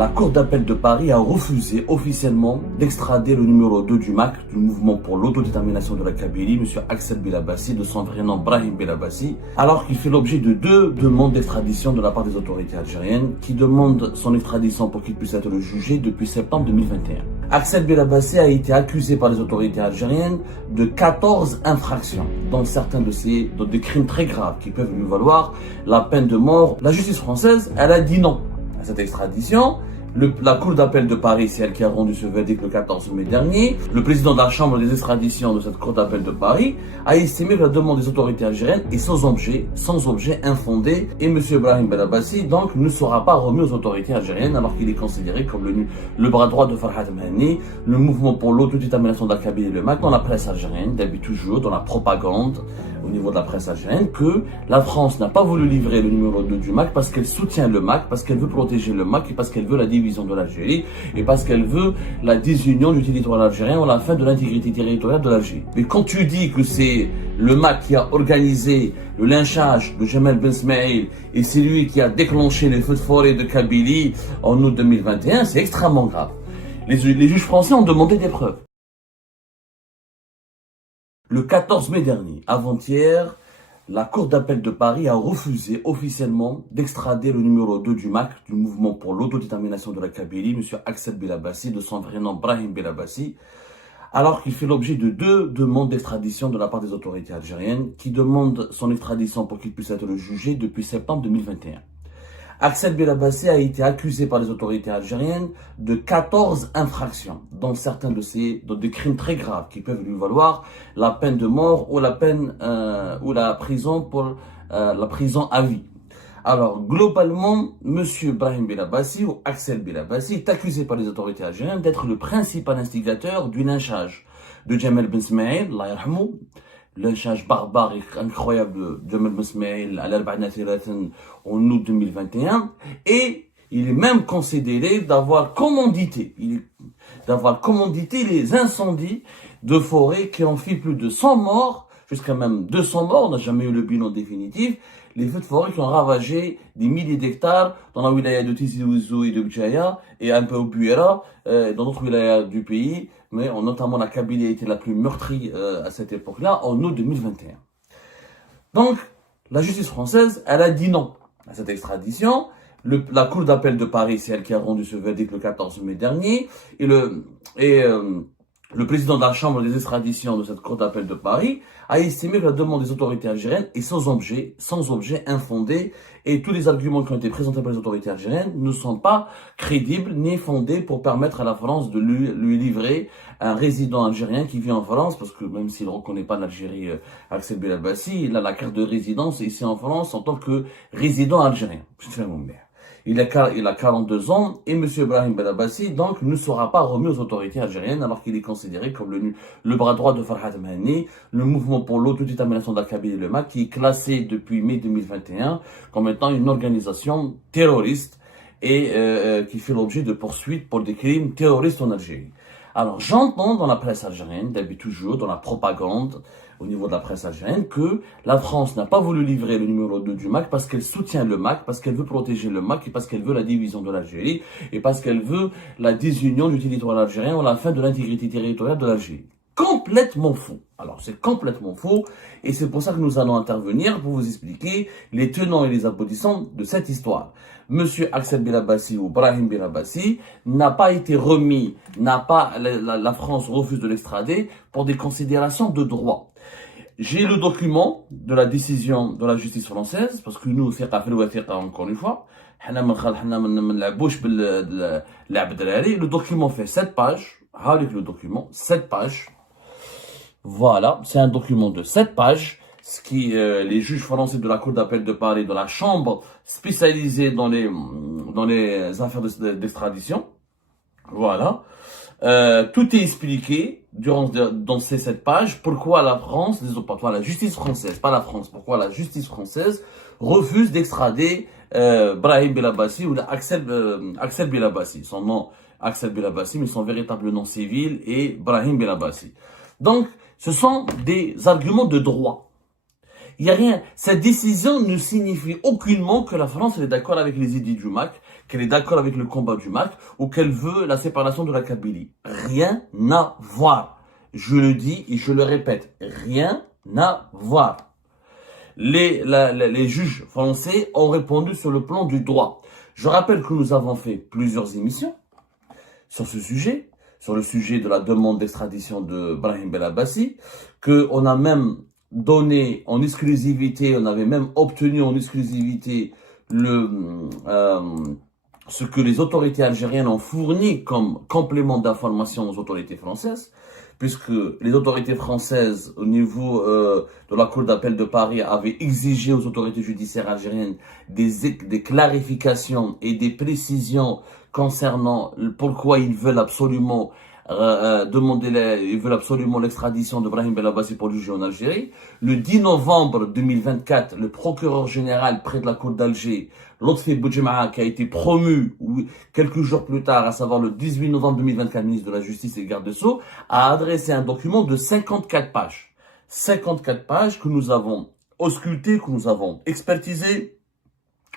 la Cour d'appel de Paris a refusé officiellement d'extrader le numéro 2 du MAC, du mouvement pour l'autodétermination de la Kabylie, M. Axel Bilabassi, de son vrai nom Brahim Bilabassi, alors qu'il fait l'objet de 2 demandes d'extradition de la part des autorités algériennes qui demandent son extradition pour qu'il puisse être jugé depuis septembre 2021. Axel Bilabassi a été accusé par les autorités algériennes de 14 infractions, dont certains de des crimes très graves qui peuvent lui valoir la peine de mort. La justice française, elle a dit non à cette extradition. La Cour d'appel de Paris, c'est elle qui a rendu ce verdict le 14 mai dernier. Le président de la Chambre des extraditions de cette Cour d'appel de Paris a estimé que la demande des autorités algériennes est sans objet infondé, et M. Brahim Bilabassi donc ne sera pas remis aux autorités algériennes alors qu'il est considéré comme le bras droit de Farhad Mehni, le mouvement pour l'autodétermination de la Kabylie et le MAC. Dans la presse algérienne, d'habitude toujours dans la propagande au niveau de la presse algérienne, que la France n'a pas voulu livrer le numéro 2 du MAC parce qu'elle soutient le MAC, parce qu'elle veut protéger le MAC et parce qu'elle veut la division de l'Algérie et parce qu'elle veut la désunion du territoire algérien ou la fin de l'intégrité territoriale de l'Algérie. Mais quand tu dis que c'est le MAC qui a organisé le lynchage de Jemal Ben Smaïl et c'est lui qui a déclenché les feux de forêt de Kabylie en août 2021, c'est extrêmement grave. Les juges français ont demandé des preuves. Le 14 mai dernier, avant-hier, la Cour d'appel de Paris a refusé officiellement d'extrader le numéro 2 du MAC, du mouvement pour l'autodétermination de la Kabylie, M. Axel Bilabassi, de son vrai nom Brahim Bilabassi, alors qu'il fait l'objet de 2 demandes d'extradition de la part des autorités algériennes qui demandent son extradition pour qu'il puisse être jugé depuis septembre 2021. Axel Bilabassi a été accusé par les autorités algériennes de 14 infractions, dont certains des crimes très graves qui peuvent lui valoir la peine de mort ou la prison à vie. Alors, globalement, M. Brahim Bilabassi ou Axel Bilabassi est accusé par les autorités algériennes d'être le principal instigateur du lynchage de Jemal Ben Smaïl, Allah yarhamou, lynchage barbare et incroyable de Jemal Ben Smaïl à l'Arba'ina en août 2021, et il est même considéré d'avoir commandité les incendies de forêt qui ont fait plus de 100 morts, jusqu'à même 200 morts, on n'a jamais eu le bilan définitif, les feux de forêt qui ont ravagé des milliers d'hectares dans la wilaya de Tizi Ouzou et de Bjaya, et un peu au Bouira, dans d'autres wilayas du pays, mais notamment la Kabylie a été la plus meurtrie à cette époque-là, en août 2021. Donc, la justice française, elle a dit non à cette extradition. La Cour d'appel de Paris, c'est elle qui a rendu ce verdict le 14 mai dernier, et le président de la Chambre des extraditions de cette Cour d'appel de Paris a estimé que la demande des autorités algériennes est sans objet infondé, et tous les arguments qui ont été présentés par les autorités algériennes ne sont pas crédibles ni fondés pour permettre à la France de lui livrer un résident algérien qui vit en France, parce que même s'il ne reconnaît pas l'Algérie, Axel Bilabassi, il a la carte de résidence ici en France en tant que résident algérien. Il a 42 ans et M. Brahim Bilabassi donc ne sera pas remis aux autorités algériennes alors qu'il est considéré comme le bras droit de Farhad Mehni, le mouvement pour l'autodétermination de la Kabylie et le MAC, qui est classé depuis mai 2021 comme étant une organisation terroriste et qui fait l'objet de poursuites pour des crimes terroristes en Algérie. Alors j'entends dans la presse algérienne, d'habitude toujours dans la propagande au niveau de la presse algérienne, que la France n'a pas voulu livrer le numéro 2 du MAC parce qu'elle soutient le MAC, parce qu'elle veut protéger le MAC et parce qu'elle veut la division de l'Algérie et parce qu'elle veut la désunion du territoire algérien ou la fin de l'intégrité territoriale de l'Algérie. Complètement faux. Alors c'est complètement faux et c'est pour ça que nous allons intervenir pour vous expliquer les tenants et les aboutissants de cette histoire. Monsieur Axel Bilabassi ou Brahim Bilabassi n'a pas été remis, la France refuse de l'extrader pour des considérations de droit. J'ai le document de la décision de la justice française, parce que nous, encore une fois, le document fait 7 pages, avec le document, 7 pages. Voilà, c'est un document de 7 pages, ce qui les juges français de la Cour d'appel de Paris, de la Chambre spécialisée dans les affaires d'extradition. Voilà. Tout est expliqué dans ces 7 pages pourquoi la France, la justice française, pas la France, pourquoi la justice française refuse d'extrader Brahim Bilabassi ou Axel Bilabassi. Son nom Axel Bilabassi, mais son véritable nom civil est Brahim Bilabassi. Donc, ce sont des arguments de droit. Il n'y a rien. Cette décision ne signifie aucunement que la France est d'accord avec les idées du MAC, qu'elle est d'accord avec le combat du MAC ou qu'elle veut la séparation de la Kabylie. Rien à voir. Je le dis et je le répète, rien à voir. Les juges français ont répondu sur le plan du droit. Je rappelle que nous avons fait plusieurs émissions sur ce sujet, sur le sujet de la demande d'extradition de Brahim Belabassi, qu'on a même donné en exclusivité, on avait même obtenu en exclusivité ce que les autorités algériennes ont fourni comme complément d'information aux autorités françaises, puisque les autorités françaises, au niveau de la Cour d'appel de Paris, avaient exigé aux autorités judiciaires algériennes des clarifications et des précisions concernant pourquoi ils veulent absolument ils veulent absolument l'extradition de Brahim Belabassi pour le juger en Algérie. Le 10 novembre 2024, le procureur général près de la Cour d'Alger, Lotfi Boudjema'a, qui a été promu quelques jours plus tard, à savoir le 18 novembre 2024, ministre de la Justice et garde des Sceaux, a adressé un document de 54 pages. 54 pages que nous avons ausculté, que nous avons expertisé,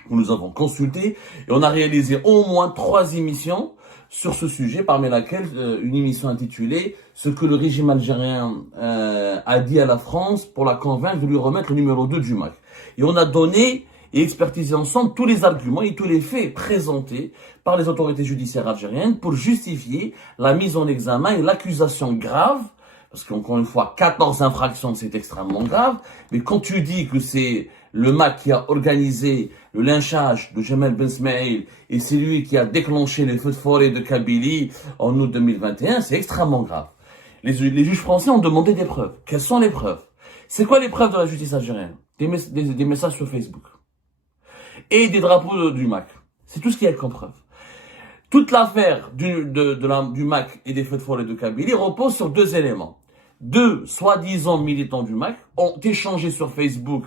que nous avons consulté, et on a réalisé au moins 3 émissions sur ce sujet, parmi laquelle une émission intitulée « Ce que le régime algérien a dit à la France pour la convaincre de lui remettre le numéro 2 du MAC ». Et on a donné et expertisé ensemble tous les arguments et tous les faits présentés par les autorités judiciaires algériennes pour justifier la mise en examen et l'accusation grave, parce qu'encore une fois, 14 infractions, c'est extrêmement grave, mais quand tu dis que c'est le MAC qui a organisé le lynchage de Jamal Ben Smaïl et c'est lui qui a déclenché les feux de forêt de Kabylie en août 2021, c'est extrêmement grave. Les juges français ont demandé des preuves. Quelles sont les preuves? C'est quoi les preuves de la justice algérienne? Des messages sur Facebook. Et des drapeaux du MAC. C'est tout ce qu'il y a comme preuve. Toute l'affaire du MAC et des feux de forêt de Kabylie repose sur 2 éléments. 2 soi-disant militants du MAC ont échangé sur Facebook,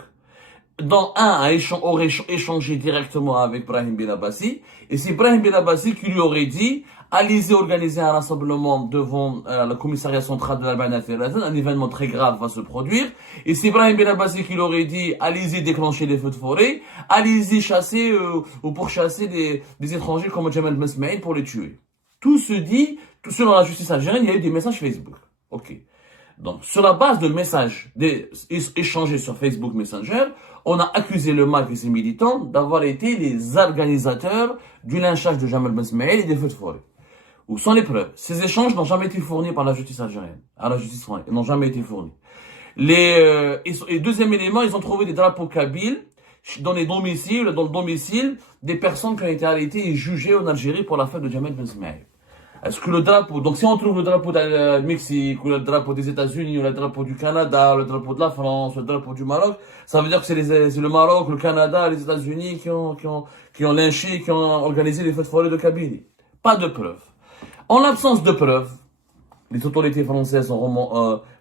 dont un aurait échangé directement avec Brahim Belabassi, et c'est Brahim Belabassi qui lui aurait dit « Allez-y organiser un rassemblement devant le commissariat central de l'Albanie, un événement très grave va se produire », et c'est Brahim Belabassi qui lui aurait dit « Allez-y déclencher les feux de forêt, allez-y chasser ou pourchasser des étrangers comme Jamal Ben Smaïl pour les tuer ». Tout se dit, selon la justice algérienne, il y a eu des messages Facebook. Ok. Donc, sur la base de messages échangés sur Facebook Messenger, on a accusé le MAC et ses militants d'avoir été les organisateurs du lynchage de Jamal Ben Smaïl et des feux de forêt. Où sont les preuves? Ces échanges n'ont jamais été fournis par la justice algérienne, à la justice française, ils n'ont jamais été fournis. Et deuxième élément, ils ont trouvé des drapeaux kabyles dans le domicile des personnes qui ont été arrêtées et jugées en Algérie pour l'affaire de Jamal Ben Smaïl. Est-ce que le drapeau, donc si on trouve le drapeau du Mexique, ou le drapeau des États-Unis, ou le drapeau du Canada, le drapeau de la France, ou le drapeau du Maroc, ça veut dire que c'est le Maroc, le Canada, les États-Unis qui ont lynché, qui ont organisé les feux de forêt de Kabylie. Pas de preuves. En l'absence de preuves, les autorités françaises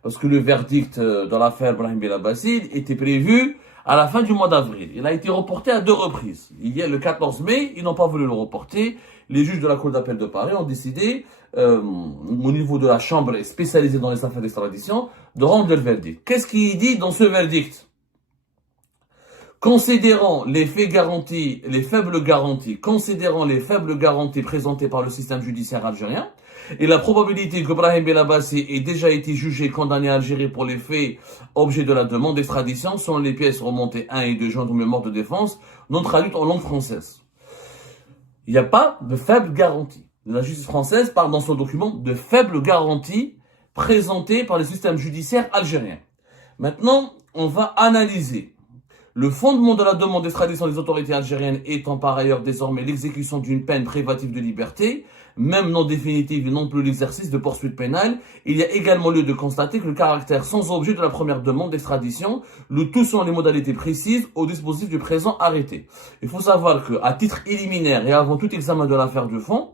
parce que le verdict dans l'affaire Brahim Belabassi était prévu à la fin du mois d'avril. Il a été reporté à 2 reprises. Le 14 mai, ils n'ont pas voulu le reporter. Les juges de la Cour d'appel de Paris ont décidé, au niveau de la chambre spécialisée dans les affaires d'extradition, de rendre le verdict. Qu'est-ce qu'il dit dans ce verdict? Considérant les faibles garanties présentées par le système judiciaire algérien, et la probabilité que Brahim Belabassi ait déjà été jugé et condamné à Algérie pour les faits objet de la demande d'extradition, selon les pièces remontées 1 et 2 juin de mémoire de défense, non traduites en langue française. Il n'y a pas de faible garantie. La justice française parle dans son document de faibles garanties présentées par le système judiciaire algérien. Maintenant, on va analyser. Le fondement de la demande d'extradition des autorités algériennes étant par ailleurs désormais l'exécution d'une peine privative de liberté, même non définitive et non plus l'exercice de poursuites pénales, il y a également lieu de constater que le caractère sans objet de la première demande d'extradition, le tout selon les modalités précises au dispositif du présent arrêté. Il faut savoir qu'à titre éliminaire et avant tout examen de l'affaire de fond,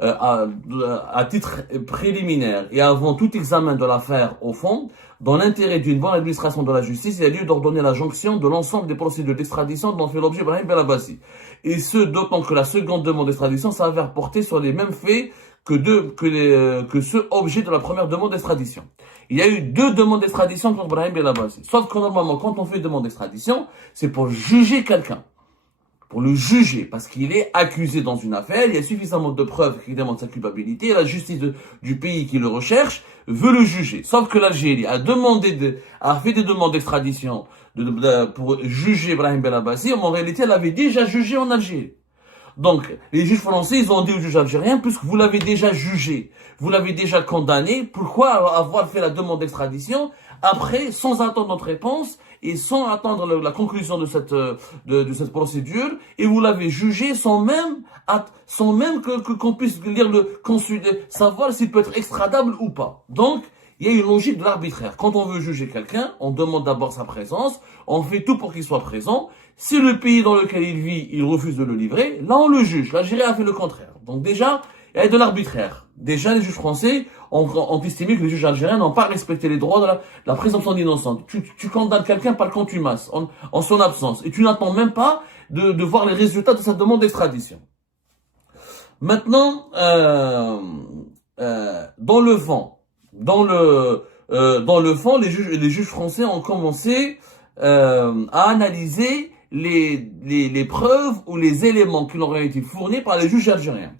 à titre préliminaire et avant tout examen de l'affaire au fond, dans l'intérêt d'une bonne administration de la justice, il y a lieu d'ordonner la jonction de l'ensemble des procédures d'extradition dont fait l'objet Brahim Belabassi. Et ce, d'autant que la seconde demande d'extradition s'avère porter sur les mêmes faits que ceux objets de la première demande d'extradition. Il y a eu 2 demandes d'extradition contre Brahim Belabassi. Sauf que normalement, quand on fait une demande d'extradition, c'est pour juger quelqu'un. pour le juger, parce qu'il est accusé dans une affaire, il y a suffisamment de preuves qui démontrent sa culpabilité, et la justice du pays qui le recherche veut le juger. Sauf que l'Algérie a fait des demandes d'extradition pour juger Brahim Belabassi, en réalité, elle avait déjà jugé en Algérie. Donc, les juges français, ils ont dit aux juges algériens, puisque vous l'avez déjà jugé, vous l'avez déjà condamné, pourquoi avoir fait la demande d'extradition après, sans attendre notre réponse et sans attendre la conclusion de cette procédure, et vous l'avez jugé sans même qu'on puisse lire savoir s'il peut être extradable ou pas. Donc, il y a une logique de l'arbitraire. Quand on veut juger quelqu'un, on demande d'abord sa présence, on fait tout pour qu'il soit présent. Si le pays dans lequel il vit, il refuse de le livrer, là on le juge. L'Algérie a fait le contraire. Donc déjà, il y a de l'arbitraire. Déjà, les juges français ont estimé que les juges algériens n'ont pas respecté les droits de la présomption d'innocence. Tu condamnes quelqu'un par contumace, en son absence, et tu n'attends même pas de voir les résultats de sa demande d'extradition. Maintenant, dans le fond, les juges français ont commencé à analyser les preuves ou les éléments qui leur ont été fournis par les juges algériens.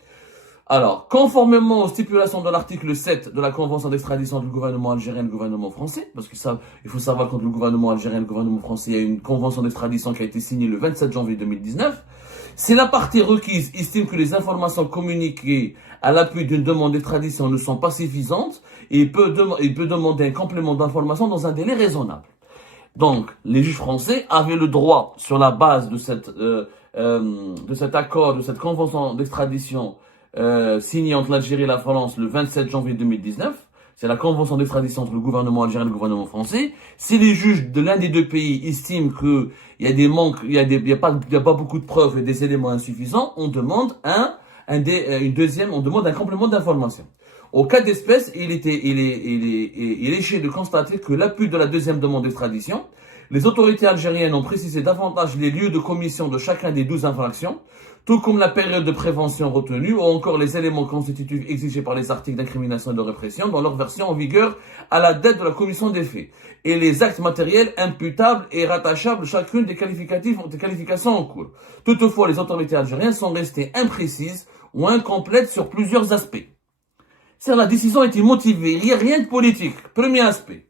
Alors, conformément aux stipulations de l'article 7 de la Convention d'extradition du gouvernement algérien et du gouvernement français, parce que ça, il faut savoir qu'entre le gouvernement algérien et le gouvernement français, il y a une convention d'extradition qui a été signée le 27 janvier 2019, si la partie requise estime que les informations communiquées à l'appui d'une demande d'extradition ne sont pas suffisantes, il peut demander un complément d'information dans un délai raisonnable. Donc, les juges français avaient le droit, sur la base de cet accord, de cette convention d'extradition signée entre l'Algérie et la France le 27 janvier 2019, c'est la convention d'extradition entre le gouvernement algérien et le gouvernement français. Si les juges de l'un des deux pays estiment que il y a des manques, il y a pas beaucoup de preuves et des éléments insuffisants, on demande on demande un complément d'information. Au cas d'espèce, il est échec de constater que l'appui de la deuxième demande d'extradition, les autorités algériennes ont précisé davantage les lieux de commission de chacun des 12 infractions, tout comme la période de prévention retenue ou encore les éléments constitutifs exigés par les articles d'incrimination et de répression dans leur version en vigueur à la date de la commission des faits, et les actes matériels imputables et rattachables chacune des qualifications en cours. Toutefois, les autorités algériennes sont restées imprécises ou incomplètes sur plusieurs aspects. C'est-à-dire, la décision a été motivée, il n'y a rien de politique. Premier aspect.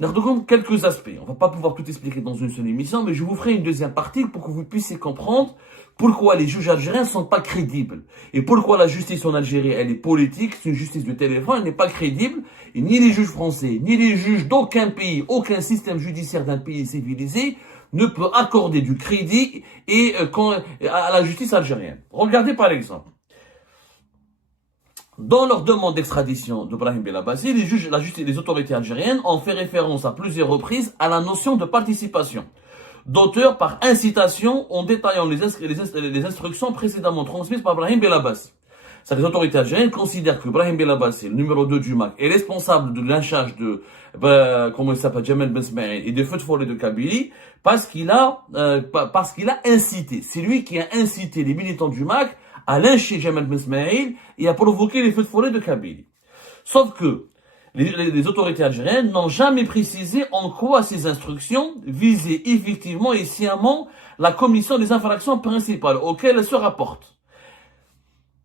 Donc, quelques aspects. On ne va pas pouvoir tout expliquer dans une seule émission, mais je vous ferai une deuxième partie pour que vous puissiez comprendre pourquoi les juges algériens ne sont pas crédibles. Et pourquoi la justice en Algérie, elle est politique, c'est une justice de téléphone, elle n'est pas crédible. Et ni les juges français, ni les juges d'aucun pays, aucun système judiciaire d'un pays civilisé ne peut accorder du crédit à la justice algérienne. Regardez par exemple. Dans leur demande d'extradition de Brahim Belabassi, les autorités algériennes ont fait référence à plusieurs reprises à la notion de participation d'auteur par incitation en détaillant les instructions précédemment transmises par Brahim Belabassi. Les autorités algériennes considèrent que Brahim Belabassi, le numéro 2 du MAC, est responsable de lynchage de Jamal Ben Smaïl et des feux de forêt de Kabylie parce qu'il a incité. C'est lui qui a incité les militants du MAC à lyncher Jamal Ben Smaïl et à provoquer les feux de forêt de Kabylie. Sauf que les autorités algériennes n'ont jamais précisé en quoi ces instructions visaient effectivement et sciemment la commission des infractions principales auxquelles elles se rapportent.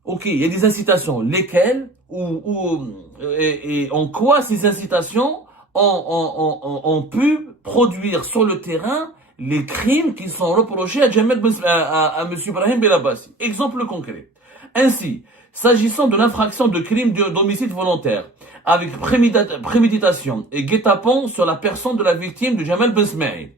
Ok, il y a des incitations, lesquelles et en quoi ces incitations ont pu produire sur le terrain les crimes qui sont reprochés à M. Brahim Belabassi. Exemple concret. Ainsi, s'agissant de l'infraction de crime d'homicide volontaire, avec préméditation et guet-apens sur la personne de la victime de Jamal Ben Smaïl.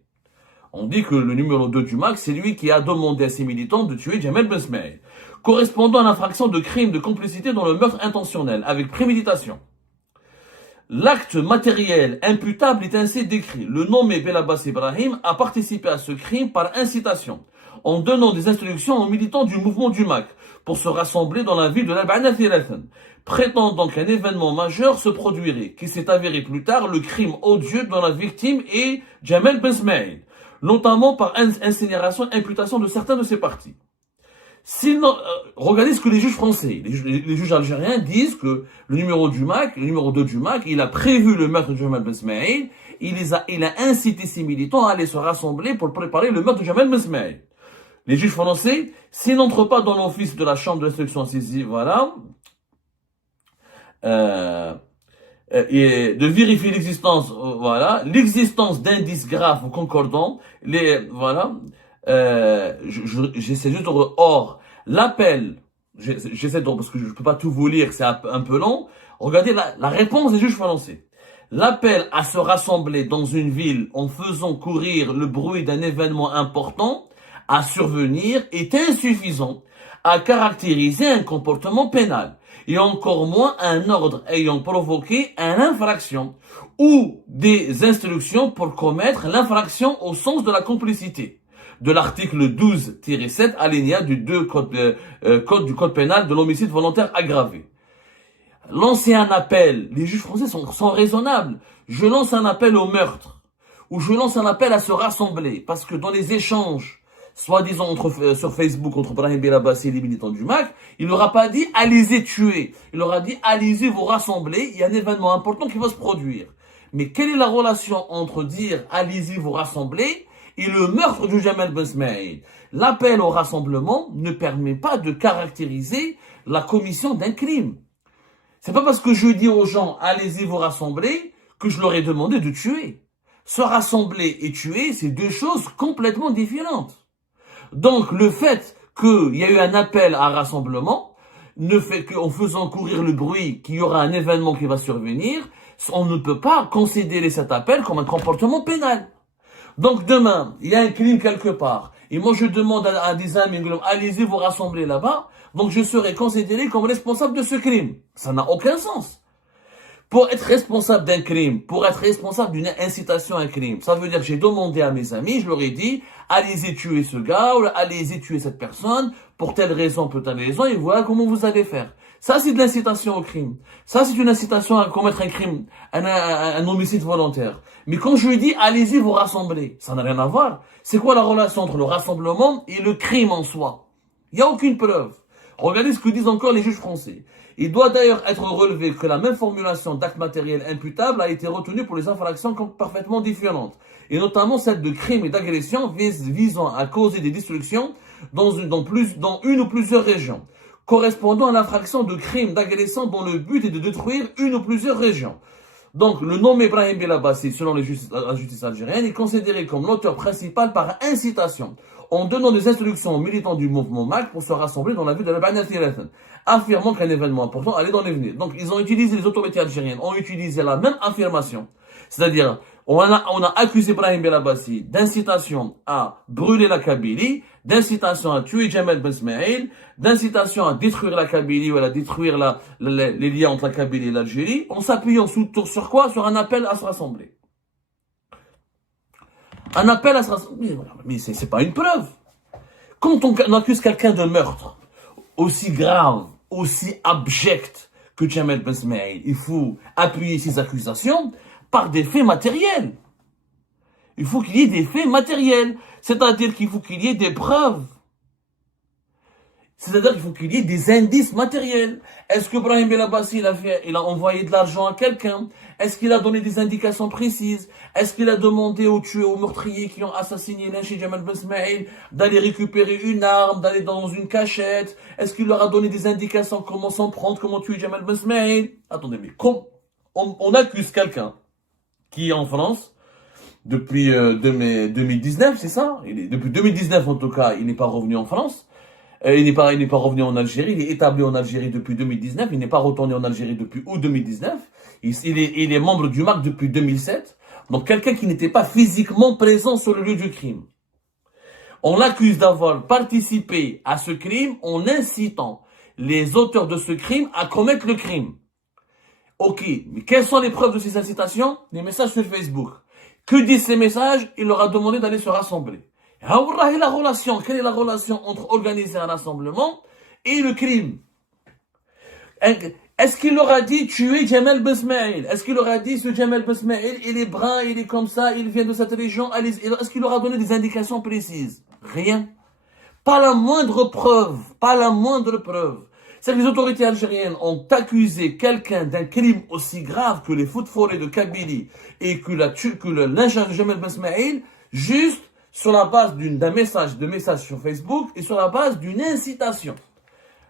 On dit que le numéro 2 du MAC, c'est lui qui a demandé à ses militants de tuer Jamal Ben Smaïl, correspondant à l'infraction de crime de complicité dans le meurtre intentionnel, avec préméditation. L'acte matériel imputable est ainsi décrit. Le nommé Belabassi Ibrahim a participé à ce crime par incitation, en donnant des instructions aux militants du mouvement du MAC pour se rassembler dans la ville de Al-Ba'na Thilathan, prétendant qu'un événement majeur se produirait, qui s'est avéré plus tard le crime odieux dont la victime est Jamal Ben Smaïl, notamment par incinération et imputation de certains de ses partis. Sinon, regardez ce que les juges français, les juges algériens disent que le numéro 2 du MAC, il a prévu le meurtre de Jamal Ben Smaïl, il a incité ses militants à aller se rassembler pour préparer le meurtre de Jamal Ben Smaïl. les juges français, s'ils n'entrent pas dans l'office de la chambre d'instruction saisie, voilà, et de vérifier l'existence, voilà, l'existence d'indices graves ou concordants, voilà, j'essaie juste de, or, l'appel, j'essaie de, parce que je peux pas tout vous lire, c'est un peu long, regardez la réponse des juges français. L'appel à se rassembler dans une ville en faisant courir le bruit d'un événement important à survenir est insuffisant à caractériser un comportement pénal, et encore moins un ordre ayant provoqué une infraction ou des instructions pour commettre l'infraction au sens de la complicité de l'article 12-7 alinéa du 2 code du code pénal de l'homicide volontaire aggravé. Lancer un appel, les juges français sont raisonnables. Je lance un appel au meurtre, ou je lance un appel à se rassembler, parce que dans les échanges, soi-disant sur Facebook entre Brahim Belabassi et les militants du MAC, il n'aura pas dit allez-y tuer, il aura dit allez-y vous rassembler, il y a un événement important qui va se produire. Mais quelle est la relation entre dire allez-y vous rassembler et le meurtre du Jamal Ben Smaïl? L'appel au rassemblement ne permet pas de caractériser la commission d'un crime. C'est pas parce que je dis aux gens, allez-y vous rassembler, que je leur ai demandé de tuer. Se rassembler et tuer, c'est deux choses complètement différentes. Donc, le fait qu'il y a eu un appel à rassemblement, ne fait qu'en faisant courir le bruit qu'il y aura un événement qui va survenir, on ne peut pas considérer cet appel comme un comportement pénal. Donc, demain, il y a un crime quelque part, et moi je demande à des amis, allez-y vous rassembler là-bas, donc je serai considéré comme responsable de ce crime. Ça n'a aucun sens. Pour être responsable d'un crime, pour être responsable d'une incitation à un crime, ça veut dire que j'ai demandé à mes amis, je leur ai dit, allez-y tuer ce gars, ou allez-y tuer cette personne, pour telle raison, et voilà comment vous allez faire. Ça, c'est de l'incitation au crime. Ça, c'est une incitation à commettre un crime, un homicide volontaire. Mais quand je dis, allez-y vous rassembler, ça n'a rien à voir. C'est quoi la relation entre le rassemblement et le crime en soi? Il n'y a aucune preuve. Regardez ce que disent encore les juges français. Il doit d'ailleurs être relevé que la même formulation d'acte matériel imputable a été retenue pour les infractions parfaitement différentes, et notamment celle de crime et d'agression visant à causer des destructions dans une ou plusieurs régions, correspondant à l'infraction de crime d'agression dont le but est de détruire une ou plusieurs régions. Donc, le nom Brahim Belabassi, selon la justice algérienne, est considéré comme l'auteur principal par incitation, en donnant des instructions aux militants du mouvement MAC pour se rassembler dans la ville de la Bani Tirathane, affirmant qu'un événement important allait dans l'avenir. Donc, les autorités algériennes ont utilisé la même affirmation. C'est-à-dire, on a accusé Brahim Belabassi d'incitation à brûler la Kabylie, d'incitation à tuer Jamal Ben Smaïl, d'incitation à détruire la Kabylie ou à détruire les liens entre la Kabylie et l'Algérie, en s'appuyant sur quoi? Sur un appel à se rassembler. Un appel à se rassembler. Mais c'est pas une preuve. Quand on accuse quelqu'un de meurtre aussi grave, aussi abject que Jamal Ben Smaïl, il faut appuyer ses accusations par des faits matériels. Il faut qu'il y ait des faits matériels. C'est-à-dire qu'il faut qu'il y ait des preuves. C'est-à-dire qu'il faut qu'il y ait des indices matériels. Est-ce que Brahim Belabassi, il a envoyé de l'argent à quelqu'un? Est-ce qu'il a donné des indications précises? Est-ce qu'il a demandé aux tueurs, aux meurtriers qui ont assassiné chez Jamal Ben Smaïl d'aller récupérer une arme, d'aller dans une cachette? Est-ce qu'il leur a donné des indications comment s'en prendre, comment tuer Jamal Ben Smaïl? Attendez, mais on accuse quelqu'un qui est en France depuis 2019, c'est ça? Depuis 2019 en tout cas, il n'est pas revenu en France. Il n'est pas revenu en Algérie, il est établi en Algérie depuis 2019, il n'est pas retourné en Algérie depuis août 2019, il est membre du MAC depuis 2007, donc quelqu'un qui n'était pas physiquement présent sur le lieu du crime. On l'accuse d'avoir participé à ce crime en incitant les auteurs de ce crime à commettre le crime. Ok, mais quelles sont les preuves de ces incitations? Les messages sur Facebook. Que disent ces messages? Il leur a demandé d'aller se rassembler. Quelle est la relation entre organiser un rassemblement et le crime? Est-ce qu'il leur a dit tuer Jamal Ben Smaïl? Est-ce qu'il leur a dit ce Jamal Ben Smaïl, il est brun, il est comme ça, il vient de cette région? Est-ce qu'il leur a donné des indications précises? Rien. Pas la moindre preuve. Pas la moindre preuve. C'est que les autorités algériennes ont accusé quelqu'un d'un crime aussi grave que les feux de forêt de Kabylie et que le lynchage de Jamal Ben Smaïl juste sur la base d'un message sur Facebook et sur la base d'une incitation.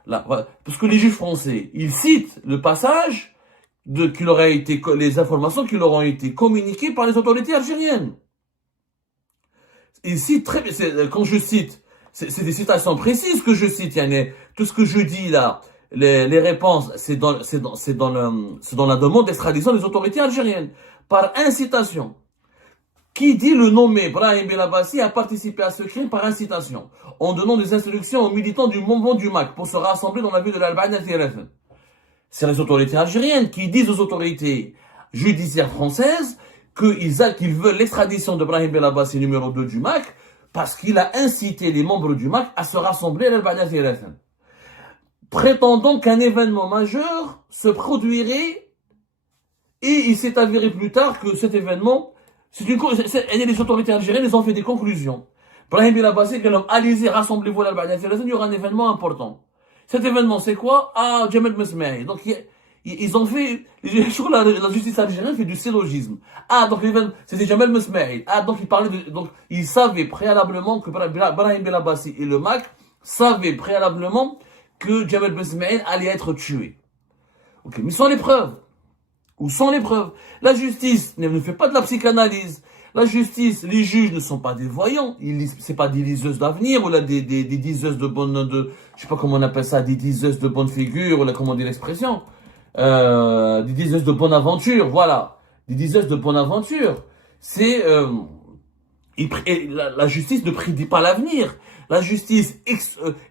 Là, voilà. Parce que les juges français, ils citent le passage les informations qui leur ont été communiquées par les autorités algériennes. Ils citent très bien, quand je cite, c'est des citations précises que je cite, tout ce que je dis là, les réponses, c'est dans la demande d'extradition des autorités algériennes, par incitation. Qui dit le nommé Brahim Belabassi a participé à ce crime par incitation, en donnant des instructions aux militants du mouvement du MAC pour se rassembler dans la ville de l'Albanie à Téléphone. C'est les autorités algériennes qui disent aux autorités judiciaires françaises qu'ils veulent l'extradition de Brahim Belabassi, numéro 2 du MAC, parce qu'il a incité les membres du MAC à se rassembler à l'Albanie à Téléphone. Prétendant qu'un événement majeur se produirait, et il s'est avéré plus tard que cet événement, les autorités algériennes, ils ont fait des conclusions. Brahim Belabassi, allez-y, rassemblez-vous à l'Albanie à Téléphone, il y aura un événement important. Cet événement, c'est quoi? Ah, Jamal Mesmei. Donc, ils ont fait, je crois que la justice algérienne fait du syllogisme. Ah, donc c'était Jamal Mesmei. Ah, donc ils savaient préalablement que Brahim Belabassi et le MAC savaient préalablement que Jamal Mesmei allait être tué. Ok, mais sans les preuves. Où sont les preuves? La justice ne fait pas de la psychanalyse. La justice, les juges ne sont pas des voyants. C'est pas des liseuses d'avenir ou là des diseuses je sais pas comment on appelle ça, des diseuses de bonne figure ou là comment on dit l'expression. Des diseuses de bonne aventure, voilà. Des diseuses de bonne aventure. La justice ne prédit pas l'avenir. La justice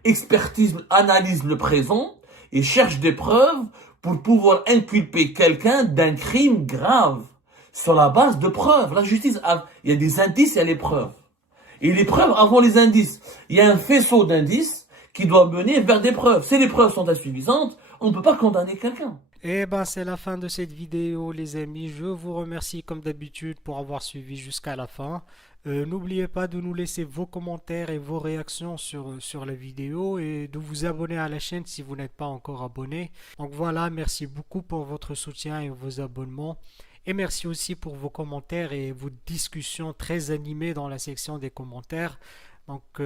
expertise, analyse le présent et cherche des preuves pour pouvoir inculper quelqu'un d'un crime grave sur la base de preuves. La justice, il y a des indices, il y a les preuves. Et les preuves avant les indices. Il y a un faisceau d'indices qui doit mener vers des preuves. Si les preuves sont insuffisantes, on ne peut pas condamner quelqu'un. Eh ben, c'est la fin de cette vidéo, les amis. Je vous remercie comme d'habitude pour avoir suivi jusqu'à la fin. N'oubliez pas de nous laisser vos commentaires et vos réactions sur la vidéo et de vous abonner à la chaîne si vous n'êtes pas encore abonné. Donc voilà, merci beaucoup pour votre soutien et vos abonnements. Et merci aussi pour vos commentaires et vos discussions très animées dans la section des commentaires. Donc,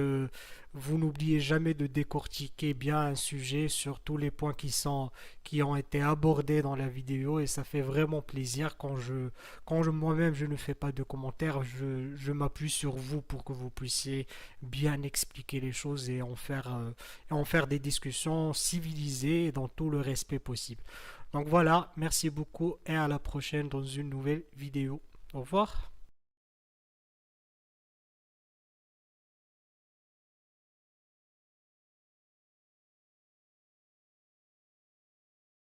vous n'oubliez jamais de décortiquer bien un sujet sur tous les points qui ont été abordés dans la vidéo et ça fait vraiment plaisir quand moi-même je ne fais pas de commentaires, je m'appuie sur vous pour que vous puissiez bien expliquer les choses et en faire des discussions civilisées et dans tout le respect possible. Donc voilà, merci beaucoup et à la prochaine dans une nouvelle vidéo. Au revoir.